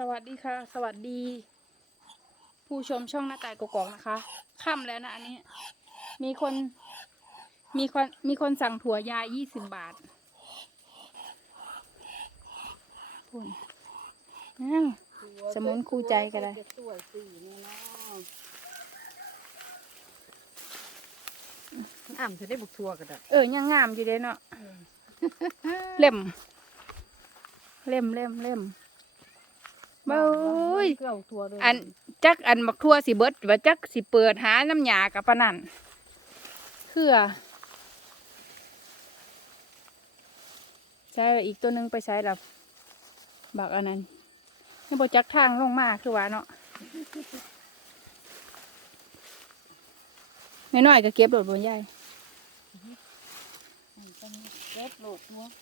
สวัสดีค่ะ สวัสดี ผู้ชมช่องหน้าตายกกอกนะคะค่ำแล้วนะอันนี้ มีคน มีคนมีคนสั่งถั่วยายี่สิบบาทคุณอ้าวสมุนคู่ใจกันเลยสวยสีเนี่ยเนาะอ่ำจะได้บุกทัวร์กันอะเออยังงามอยู่เด้เนาะเล่ม เล่มเล่มเล่ม เบ้ยเกี่ยวทัวร์เลยอันจักอันบักทั่วสิเบิดว่าจักสิเปิดหาน้ำยากับปะนั่นคือใช่อีกตัวหนึ่งไปใช้ลับบักอันนั้นนี่บอจักทางลงมาคือว่าเนาะน้อยๆก็เก็บโดดบนใหญ่เล็บโหลดทัวร์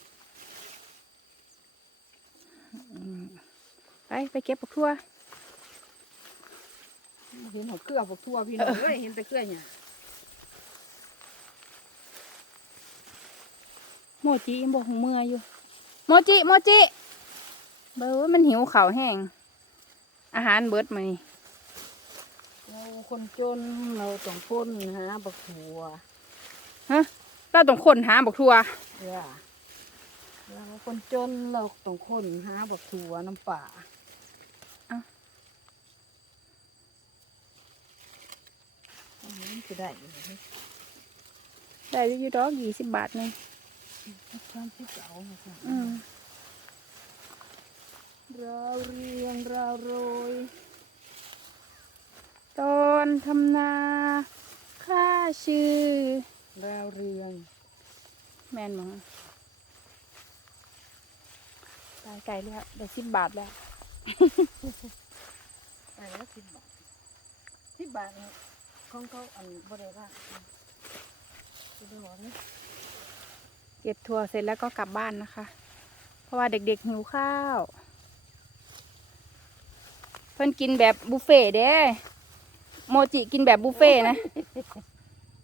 อืม ไปไปเก็บบักทั่วเห็นหัวเครือบุกทัวร์พี่น้องเอ้ยเห็นแต่เครือเนี่ยโมจิยังบอกหงเมื่ออยู่ โมจิโมจิเบอร์มันหิวข่าวแห้ง อาหารเบิดมานี่เราคนจนเราต้องพ้นหาบักทัวร์เราต้องค้นหาบักทั่วเนี่ยเราคนจนเราต้องค้นหาบักทัวร์น้ำป่าอันนี้ จะได้อยู่ไหมได้อยู่ดอกยี่สิบบาทหนึงความที่เจ้าค่ะอืมเราเรียงเราโรยตอนทำนาค่าชื่อเราเรียง แมนมั้งตายไก่แล้วได้สิบบาทแล้วไปแล้วสิบบาทสิบบาทเนี่ย ของเขาอันบริวารจะได้บอกนี่เก็บทัวร์เสร็จแล้วก็กลับบ้านนะคะ เพราะว่าเด็กๆหิวข้าว เพิ่นกินแบบบุฟเฟ่ต์เด้โมจิกินแบบบุฟเฟ่ต์นะ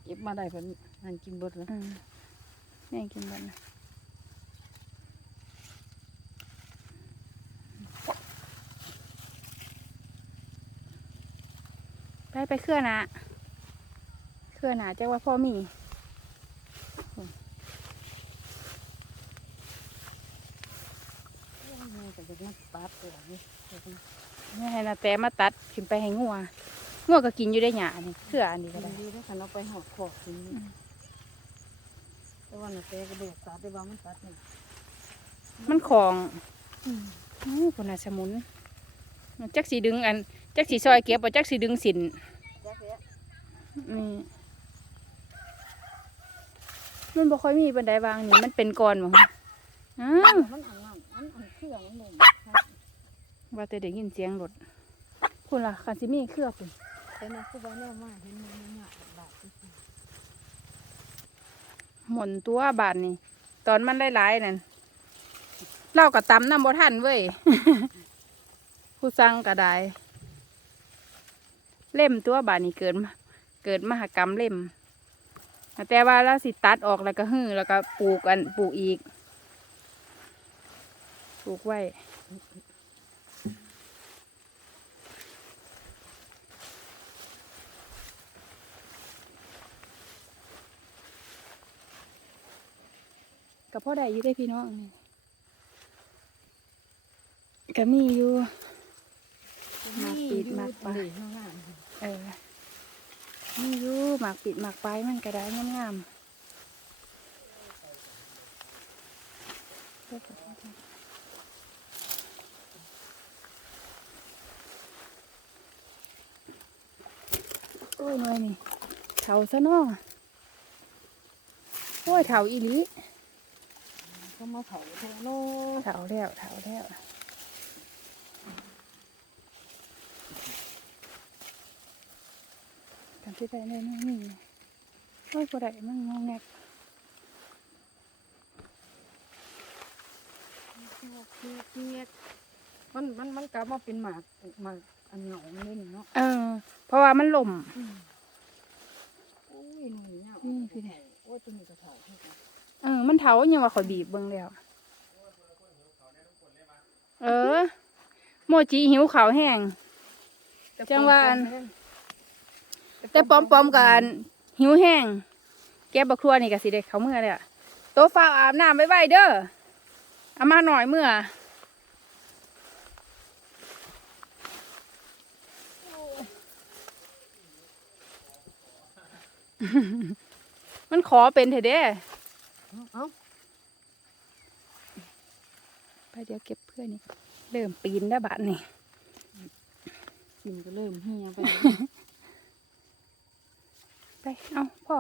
เก็บมาได้เพิ่นนั่นกินเบิดเลยอืมแม่กินแบบนะไปไปเครื่อนะ เครื่อนะจ้าว่าพ่อมีมันก็จะมาตัดตัวนี่ไม่ให้นาแต่มาตัดขึ้นไปให้งัวงัวก็กินอยู่ได้หยานี่เครื่ออันนี้ก็ดีได้ดีแล้วคันเอาไปหอดขอบกินแต่ว่าน่ะแต่ก็เด็กตัดได้ว่ามันตัดนี่มันของอู้คนน่ะสมุนจักสีดึงอันจักสีซอยเก็บบ่จักสีดึงสินจักแล้นี่ มันบ่ค่อยมีบันไดวางนี่มันเป็นก้อนหมั้งอ้าวมันอันนั้นมันอันเครื่องมันหนึ่งว่าแต่ได้ยินเสียงรถคุณล่ะคันสิมีเครือปุ่นแต่นั่นคือว่านี่ยมาเห็นมันมาบาทที่สุดหมุนตัวบาทนี่ตอนมันหลายๆนั่นเล่ากับตำน้ำบ่ทันเว้ยผู้สั่งก็ได้ เล่มตัวบาทนี่เกิดมาเกิดมหากรรมเล่ม แต่ว่าเราสิตัดออกแล้วก็หื้อแล้วก็ปลูกอันปลูกอีก ปลูกไว้กับพ่อใดอยู่ได้พี่น้องนี่ก็มีอยู่หมากปีดหมากปลายข้างล่างเออ มีอยู่หมากปิดหมากปลายมันก็ได้งามๆโอ้ยหน่อยนี่เถาซะเนาะโอ้ยเถาอีหลีก็มาเผาเทโลเถาแล้วเถาแล้ว ทำที่ใดได้น้อยนี่โอ้ยบ่ได้มันงงแงกเงียมันมันมันกลับมาเป็นหมากหมากอันเหงาเล่นเนาะเออ เพราะว่ามันล่มโอ้ยหนุ่ยเนี่ยนี่พี่เนี่ยโอ้ยตัวนี้ก็เผาที่กันเออ มันเถายังว่าข่อยบีบเบิ่งแล้วเออ โมจิหิวข้าวแห้งจังว่าอัน แต่ปอมปอมๆกันหิวแห้งแกบักครัวนี่ก็สิได้เขาเมื่อเลยอะโต๊ะฟ้าวอาบน้ำไว้ไว้เด้อเอามาหน่อยเมื่อมันขอเป็นเถอะเด้เอ้าไปเดี๋ยวเก็บเพื่อนนี่ เริ่มปีนได้วบาทนี่กินก็เริ่มเหี่ยไป ไป เอาพ่อ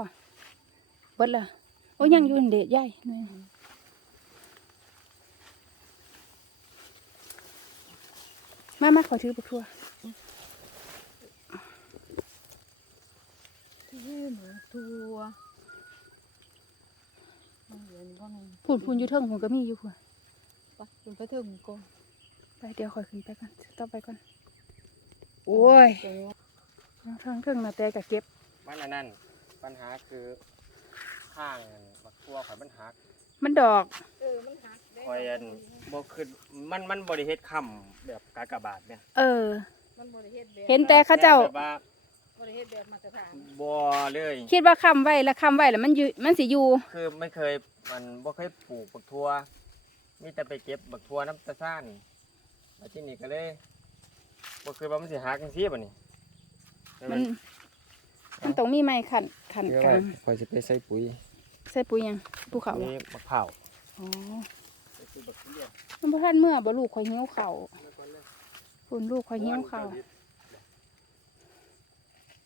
เบิดละโอ้ยังอยู่อันเด็ดใหญ่หน่อยมามาขอถือบักครัวที่หนูทัวเอาเหรียญบ่หนึงพูนพูนอยู่เทิงผมก็มีอยู่พูนไปจนไปถึงก่อนไปเดี๋ยวคอยขึ้นไปก่อนต่อไปก่อน โอ้ยจังหวะน้องทางเทิงนะแต่ก็เก็บ มันอันนั้นปัญหาคือข้างบักตัวข่อยมันหักมันดอก เออมันหักได้ข่อยอันบ่คือมันมันบ่ได้เฮ็ดค่ำแบบกากบาทเนี่ยเออ มันบ่ได้เฮ็ดแบบเห็นแต่เข้าเจ้า แบบว่าบ่ได้เฮ็ดแบบมาตรฐานบ่เลย คิดว่าคำไว้แล้วคำไว้แล้วมันอยู่มันสิอยู่ คือไม่เคยมันบ่เคยปลูกบักทั่วมีแต่ไปเก็บบักทั่วน้ำตาซ่านมาที่นี่ก็เลยบ่คือว่ามันสิหักจังซี่บัดนี้มัน มันต้องมีไม้ขันขันเดี๋ยวกลาไว้งข่อยสิไปใส่ปุ๋ย ใส่ปุ๋ยยังภูเขานี่อะมะพร้าวอ๋อไปซื้อบักทุเรียนมันบ่ทันเมื่อบ่ลูกข่อยหิวข้าวแล้วก็เลยคุณลูกข่อยหิวข้าว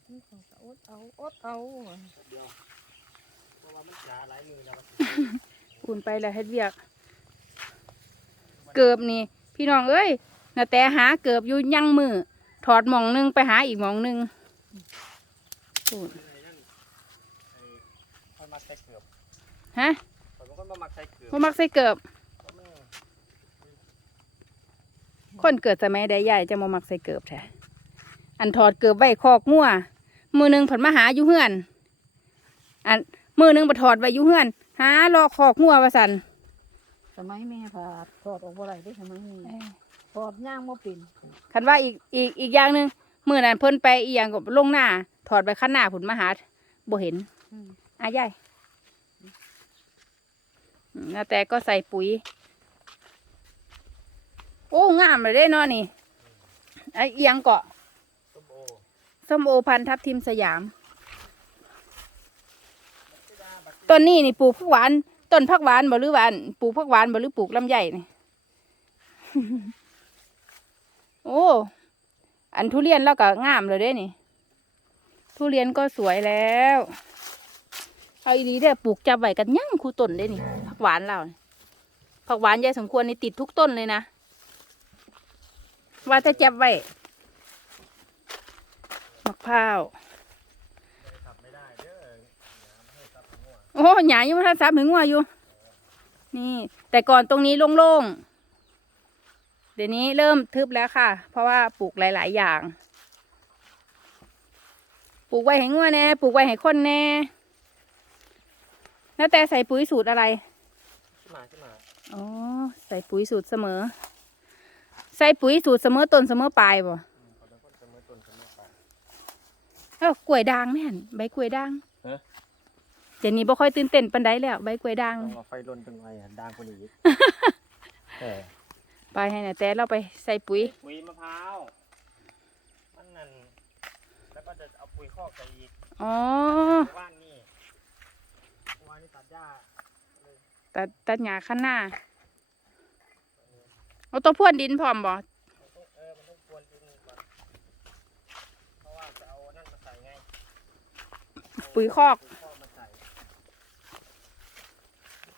มันก็อดเอาอดเอาเดี๋ยวเพราะว่ามันจาหลายมือแล้วอุ่นไปแล้วเฮ็ดเวียก เกือบนี่ พี่น้องเอ้ยน่ะแต่หาเกือบอยู่ยังมือถอดหมองหนึงไปหาอีกหมองหนึง อุ่นไอ้นั่นไอ้ข่อยมักใส่เกือบฮะข่อยเป็นคนบ่มักใส่เกือบบ่มักใส่เกือบเพราะมันคนเกิดสมัยใดใหญ่จะบ่มักใส่เกือบแท้อันถอดเกือบไว้คอกงัวมือหนึงผันมาหาอยู่เฮือน อันมือหนึงบ่ถอดไว้อยู่เฮือน หารอคอกงัวว่าซั่นสมัยแม่ผ่าถอดออกบ่ได้เด้สมัยนี้ถอดย่างบ่เป็นคันว่าอีกอีกอีกอย่างหนึ่งมื่อนั้นเพิ่นไปอีกอย่างกับลงหน้า ถอดไปข้างหน้าผุนมาหาบ่เห็นอืมอายายอืมแล้วแต่ก็ใส่ปุ๋ย โอ้ งามเลยได้เนาะนี่ไอเอียงเกาะส้มโอส้มโอพันธุ์ทับทิมสยาม ต้นนี้นี่ปลูกผักหวาน ต้นผักหวานบ่หรือหวาน ปลูกผักหวานบ่หรือปลูกลำไยนี่โอ้ อันทุเรียนแล้วก็งามเลยเด้นี่ ทุเรียนก็สวยแล้ว เอาอีดีเด้อปลูกจับไว้กันยั่งคูต้นเด้นี่ผักหวานเราผักหวานยายสมควรนี่ติดทุกต้นเลยนะ ว่าจะจับไว้มะพร้าวขับไม่าวโอ้หยายังไม่ทันซับถึงงัวอยู่ นี่ แต่ก่อนตรงนี้โล่งๆ เดี๋ยวนี้เริ่มทึบแล้วค่ะ เพราะว่าปลูกหลาย ๆ อย่าง ลูกไว้ให้งัวแน่ปลูกไว้ให้คนแน่แล้วแต่ใส่ปุ๋ยสูตรอะไรขึ้นมาขึ้นมาอ๋อใส่ปุ๋ยสูตรเสมอ ใส่ปุ๋ยสูตรเสมอต้นเสมอปลายบ่อืมเขาเป็นคนเสมอต้นเสมอปลายเอ้ากล้วยด่างแม่นใบกล้วยด่างฮะเดี๋ยวนี้บ่ค่อยตื่นเต้นปานใดแล้วใบกล้วยด่างต้องเอาไฟลนจนไวอะด่างคนนี้อีกเออไปให้นะแต่เราไปใส่ปุ๋ย ปุ๋ยมะพร้าวมันนั่นแล้ว ก็จะเอาปุ๋ยคอกใส่อีกอ๋อ ว่านนี่ว่านนี่ตัดหญ้าตัดตัดหญ้าข้างหน้าเอาตัวพ่วนดินพร้อมบ่มันต้องเออมันต้องกวนดินก่อนเพราะว่าจะเอานั่นมาใส่ไงเอาปุ๋ยคอกปุ๋ยคอกมาใส่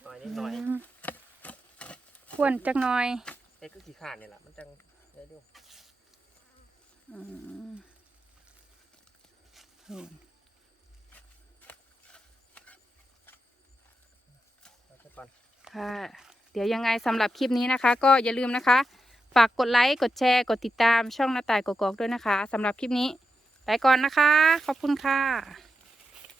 หน่อยนิดหน่อยอืมพ่วนจักหน่อยไอ้ก็ขี้ขาดนี่แหละมันจังได้ดูอืมโอ้ย เอาไปก่อน ค่ะ เดี๋ยวยังไงสำหรับคลิปนี้นะคะ ก็อย่าลืมนะคะ ฝากกดไลค์ กดแชร์ กดติดตามช่องหน้าต่ายกอกๆด้วยนะคะสำหรับคลิปนี้ ไปก่อนนะคะ ขอบคุณค่ะ